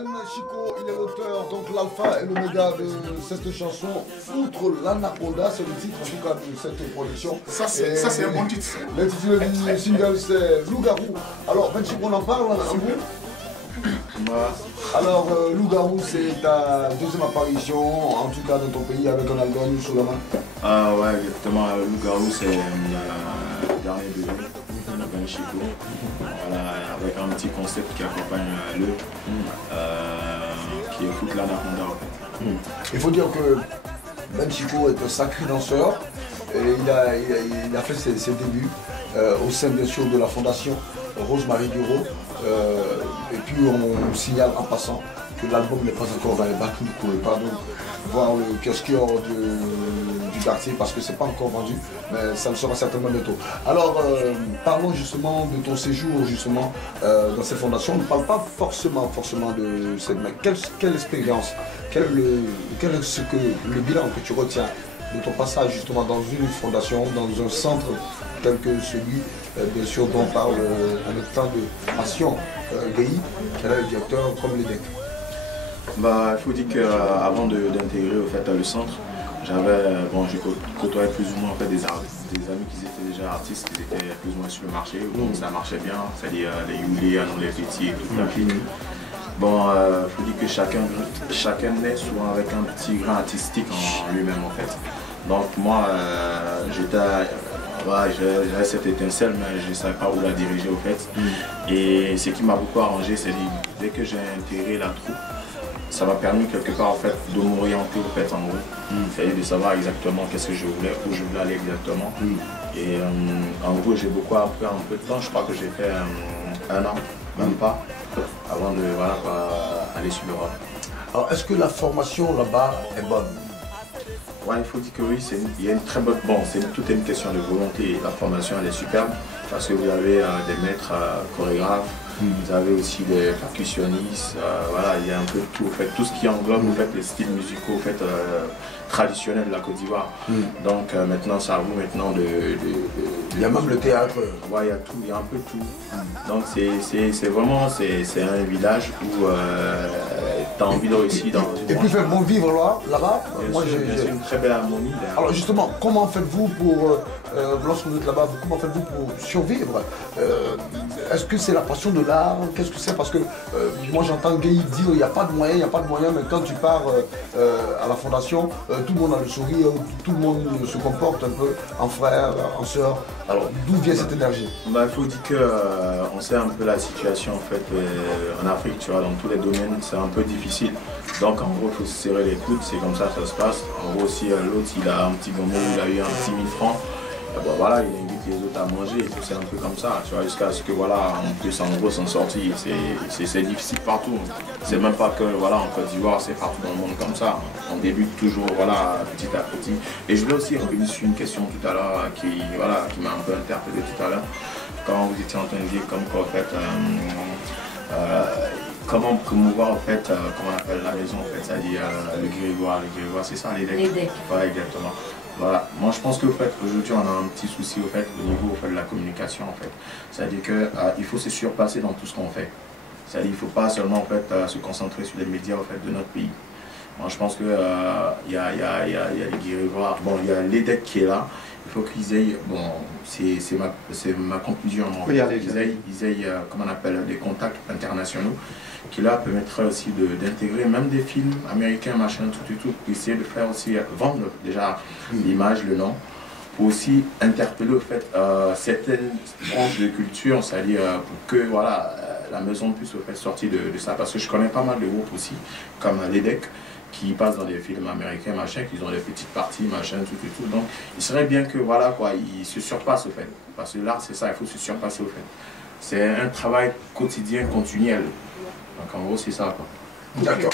Ben Chico, il est l'auteur, donc l'alpha et l'oméga de cette chanson. Outre l'Anaconda, c'est le titre en tout cas de cette production. Ça c'est un bon titre. Le titre du single c'est Loup-Garou. Alors Ben Chico, on en parle en vous. Alors Loup-Garou, c'est ta deuxième apparition, en tout cas dans ton pays, avec un album sous la main. Ah ouais, exactement. Loup-Garou, c'est le dernier de Ben Chico. Voilà, avec un petit concept qui accompagne le qui écoute l'Anaconda en fait. Il faut dire que Ben Chico est un sacré danseur. Et il a fait ses débuts au sein bien sûr de la fondation Rosemary Duro. Et puis on signale en passant que l'album n'est pas encore dans les bacs, vous ne pouvez pas donc voir le kiosqueur du quartier parce que c'est pas encore vendu, mais ça le sera certainement bientôt. Alors parlons justement de ton séjour justement dans cette fondation. On ne parle pas forcément de cette mais quelle expérience, quel est ce que le bilan que tu retiens de ton passage justement dans une fondation, dans un centre tel que celui, bien sûr, dont on parle avec tant de passion, Gaï, qui est là le directeur comme l'EDEC. Bah, il faut dire qu'avant d'intégrer au fait, le centre, j'ai côtoyé plus ou moins en fait, des amis qui étaient déjà artistes, qui étaient plus ou moins sur le marché, donc ça marchait bien, c'est-à-dire les Youlé, les Petits et tout ça. Bon, il faut dire que chacun naît souvent avec un petit grain artistique en lui-même en fait. Donc moi, j'avais cette étincelle, mais je ne savais pas où la diriger au fait. Et ce qui m'a beaucoup arrangé, c'est dès que j'ai intégré la troupe, ça m'a permis quelque part en fait de m'orienter au fait en gros. C'est-à-dire de savoir exactement qu'est-ce que je voulais, où je voulais aller exactement. Et en gros, j'ai beaucoup appris en peu de temps. Je crois que j'ai fait un an, même pas, avant de aller sur l'Europe. Alors, est-ce que la formation là-bas est bonne? Ouais, il faut dire que oui, il y a une très bonne... Bon, tout est une question de volonté. La formation, elle est superbe parce que vous avez des maîtres chorégraphes, vous avez aussi des percussionnistes, voilà, il y a un peu de tout, en fait, tout ce qui englobe en fait, les styles musicaux en fait, traditionnels de la Côte d'Ivoire. Donc maintenant, c'est à vous maintenant de... Il y a même le théâtre. Ouais, il y a tout, il y a un peu tout. Donc c'est vraiment, c'est un village où tu as envie de réussir dans... Et puis faire bon vivre là-bas. Moi, j'ai une très belle harmonie. Alors justement, comment faites-vous pour, lorsque vous êtes là-bas, comment faites-vous pour survivre? Est-ce que c'est la passion de l'art? Qu'est-ce que c'est? Parce que moi j'entends Gaï dire il n'y a pas de moyens, mais quand tu pars à la fondation, tout le monde a le sourire, tout le monde se comporte un peu en frère, en sœur. Alors d'où vient cette énergie? Il faut dire qu'on sait un peu la situation en fait en Afrique, tu vois, dans tous les domaines, c'est un peu difficile. Donc en gros, il faut se serrer les coudes, c'est comme ça que ça se passe. En gros, si l'autre il a un petit gommé, il a eu un petit 1000 francs, bon, voilà, il invite les autres à manger, c'est un peu comme ça, tu vois, jusqu'à ce que voilà, on puisse en gros s'en sortir. C'est difficile partout. C'est même pas que voilà, en Côte d'Ivoire, c'est partout dans le monde comme ça. On débute toujours voilà, petit à petit. Et je voulais aussi revenir sur une question tout à l'heure qui m'a un peu interpellé tout à l'heure. Quand vous étiez en train de dire comme quoi en fait comment promouvoir en fait, comment on appelle la maison en fait, c'est-à-dire le Grégoire, c'est ça les decks. Voilà, exactement. Voilà. Moi je pense qu'au fait aujourd'hui on a un petit souci au fait au niveau de la communication en fait. C'est-à-dire qu'il faut se surpasser dans tout ce qu'on fait. C'est-à-dire qu'il ne faut pas seulement en fait se concentrer sur les médias en fait, de notre pays. Moi je pense qu'il y a les Grégoire, bon il y a l'EDEC qui est là. Il faut qu'ils aient, bon, c'est ma conclusion, ils aient, comment on appelle, des contacts internationaux qui là permettraient aussi d'intégrer même des films américains, machin, tout, pour essayer de faire aussi, vendre déjà l'image, le nom, pour aussi interpeller au fait certaines branches de culture, c'est-à-dire pour que voilà, la maison puisse au fait sortir de ça, parce que je connais pas mal de groupes aussi, comme l'EDEC, qui passent dans des films américains, machin, qui ont des petites parties, machin, tout. Donc, il serait bien que, voilà, quoi, ils se surpassent, au fait. Parce que l'art, c'est ça, il faut se surpasser, au fait. C'est un travail quotidien, continuel. Donc, en gros, c'est ça, quoi. D'accord.